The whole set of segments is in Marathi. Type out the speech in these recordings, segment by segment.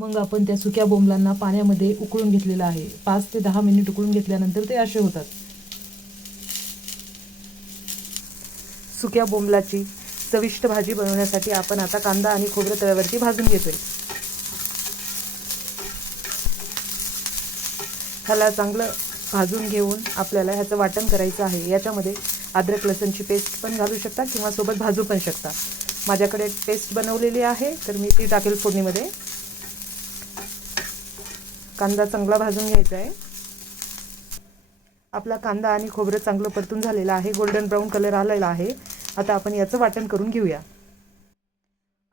मग आपण त्या सुक्या बोंबलांना पाण्यामध्ये उकळून घेतलेलं आहे. 5 ते 10 मिनिट उकळून घेतल्यानंतर ते असे होतात. सुक्या बोंबलाची चविष्ट भाजी बनवण्यासाठी आपण आता कांदा आणि खोबरं तव्यावरती भाजून घेतोय. ह्याला चांगलं भाजून घेऊन आपल्याला ह्याचं वाटण करायचं आहे. याच्यामध्ये अद्रक लसूणची पेस्ट पण घालू शकता किंवा सोबत भाजू पण शकता. माझ्याकडे पेस्ट बनवलेली आहे तर मी ती टाकेल फोडणीमध्ये. कांदा चांगला भाजून घ्यायचा आहे. आपला कांदा आणि खोबरं चांगलं परतून झालेलं आहे. गोल्डन ब्राऊन कलर आलेला आहे. आता आपण याचं वाटण करून घेऊया.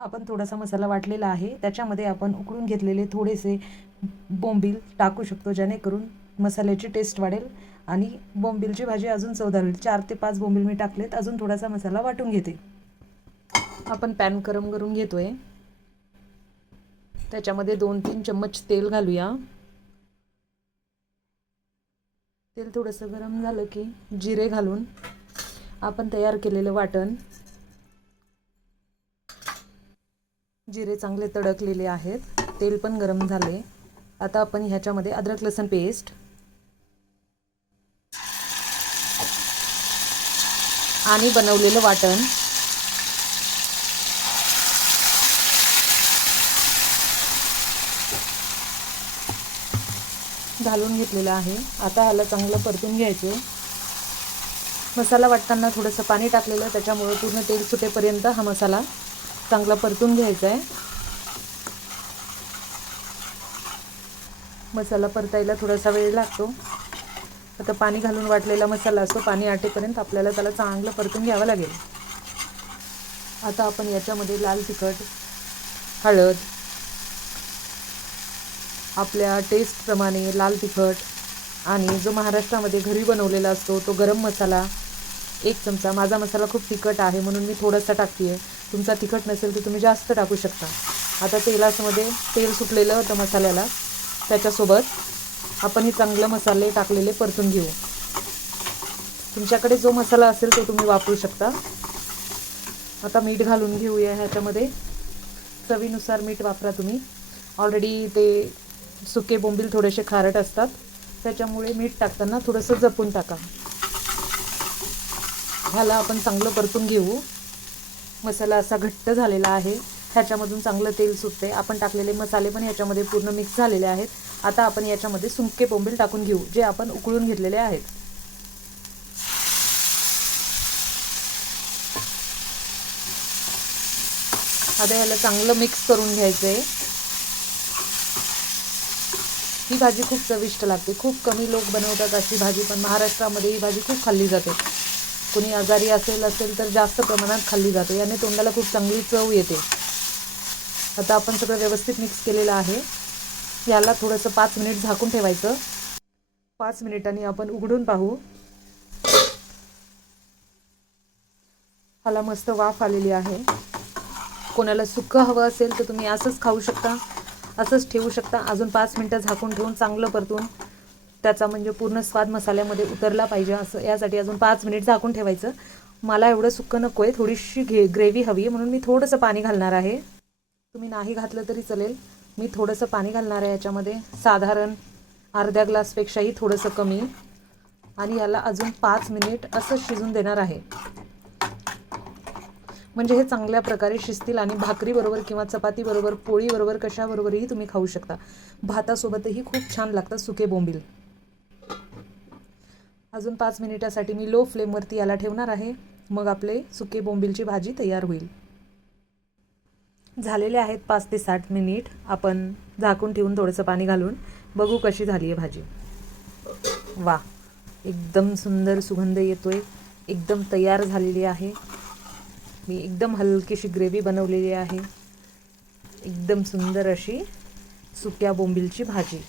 आपण थोडासा मसाला वाटलेला आहे. त्याच्यामध्ये आपण उकळून घेतलेले थोडेसे बोंबील टाकू शकतो, जेणेकरून मसाल्याची टेस्ट वाढेल आणि बोंबीलची भाजी अजून चवदार होईल. 4 ते 5 बोंबील मी टाकलेत. अजून थोडासा मसाला वाटून घेते. आपण पॅन गरम करून घेतोय. त्याच्यामध्ये 2-3 चम्मच तेल घालूया. तेल थोडंसं गरम झालं की जिरे घालून आपण तयार केलेलं वाटण, जिरे चांगले तडकलेले आहेत. तेल पण गरम झाले. आता आपण ह्याच्यामध्ये अद्रक लसूण पेस्ट आणि बनवलेलं वाटण घालून घेतलेलं आहे. आता ह्याला चांगलं परतून घ्यायचं. मसाला वाटताना थोडंसं पाणी टाकलेलं, त्याच्यामुळे पूर्ण तेल सुटेपर्यंत हा मसाला चांगला परतून घ्यायचा आहे. मसाला परतायला थोडासा वेळ लागतो. आता पाणी घालून वाटलेला मसाला असतो, पाणी आटेपर्यंत आपल्याला त्याला चांगलं परतून घ्यावं लागेल. आता आपण याच्यामध्ये लाल तिखट, हळद, आपल्या टेस्टप्रमाणे लाल तिखट आणि जो महाराष्ट्रामध्ये घरी बनवलेला असतो तो गरम मसाला 1 चमचा. माझा मसाला खूप तिखट आहे म्हणून मी थोडासा टाकते आहे. तुमचा तिखट नसेल तर तुम्ही जास्त टाकू शकता. आता तेलामध्ये तेल सुटलेलं होतं मसाल्याला, त्याच्यासोबत आपण हे चांगले मसाले टाकलेले परतून घेऊ. तुमच्याकडे जो मसाला असेल तो तुम्ही वापरू शकता. आता मीठ घालून घेऊया ह्याच्यामध्ये. चवीनुसार मीठ वापरा तुम्ही. ऑलरेडी ते सुके बोंबील थोडेसे खारट असतात, त्याच्यामुळे मीठ टाकताना थोडंसं जपून टाका. ह्याला आपण चांगलं परतून घेऊ. मसाला असा घट्ट झालेला आहे. ह्याच्यामधून चांगलं तेल सुटते. आपण टाकलेले मसाले पण ह्याच्यामध्ये पूर्ण मिक्स झालेले आहेत. आता आपण याच्यामध्ये सुके बोंबील टाकून घेऊ, जे आपण उकळून घेतलेले आहेत. आता ह्याला चांगलं मिक्स करून घ्यायचं आहे. ही भाजी खूप चविष्ट लागते. खूप कमी लोक बनवतात अशी भाजी, पण महाराष्ट्रामध्ये ही भाजी खूप खाल्ली जाते. कोणी आजारी असेल तर जास्त प्रमाणात खाल्ली जाते. याने तोंडाला खूप चांगली चव येते. आता आपण सगळं व्यवस्थित मिक्स केलेलं आहे. याला थोडंसं 5 मिनिट झाकून ठेवायचं. 5 मिनिटांनी आपण उघडून पाहू. ह्याला मस्त वाफ आलेली आहे. कोणाला सुक्कं हवं असेल तर तुम्ही असंच खाऊ शकता, असंच ठेवू शकता. अजून 5 मिनिटं झाकून ठेवून चांगलं परतून त्याचा म्हणजे पूर्ण स्वाद मसाल्यामध्ये उतरला पाहिजे, असं यासाठी अजून 5 मिनिट झाकून ठेवायचं. मला एवढं सुक्कं नको आहे, थोडीशी ग्रेव्ही हवी आहे, म्हणून मी थोडंसं पाणी घालणार आहे. तुम्ही नाही घातलं तरी चालेल. मी थोडंसं पाणी घालणार आहे याच्यामध्ये, साधारण अर्ध्या ग्लासपेक्षाही थोडंसं कमी. आणि याला अजून 5 मिनिट असं शिजून देणार आहे. म्हणजे हे चांगल्या प्रकारे शिजतील आणि भाकरीबरोबर किंवा चपातीबरोबर, पोळीबरोबर, कशाबरोबरही तुम्ही खाऊ शकता. भातासोबतही खूप छान लागतात सुके बोंबील. अजून 5 मिनिटासाठी मी लो फ्लेमवरती याला ठेवणार आहे. मग आपले सुके बोंबीलची भाजी तयार होईल. झालेले आहेत 5 ते 7 मिनिट. आपण झाकून ठेवून थोडंसं पाणी घालून बघू कशी झाली आहे भाजी. वा, एकदम सुंदर सुगंध येतोय. एकदम तयार झालेली आहे. मी एकदम हलकीशी ग्रेव्ही बनवलेली आहे. एकदम सुंदर अशी सुक्या बोंबीलची भाजी.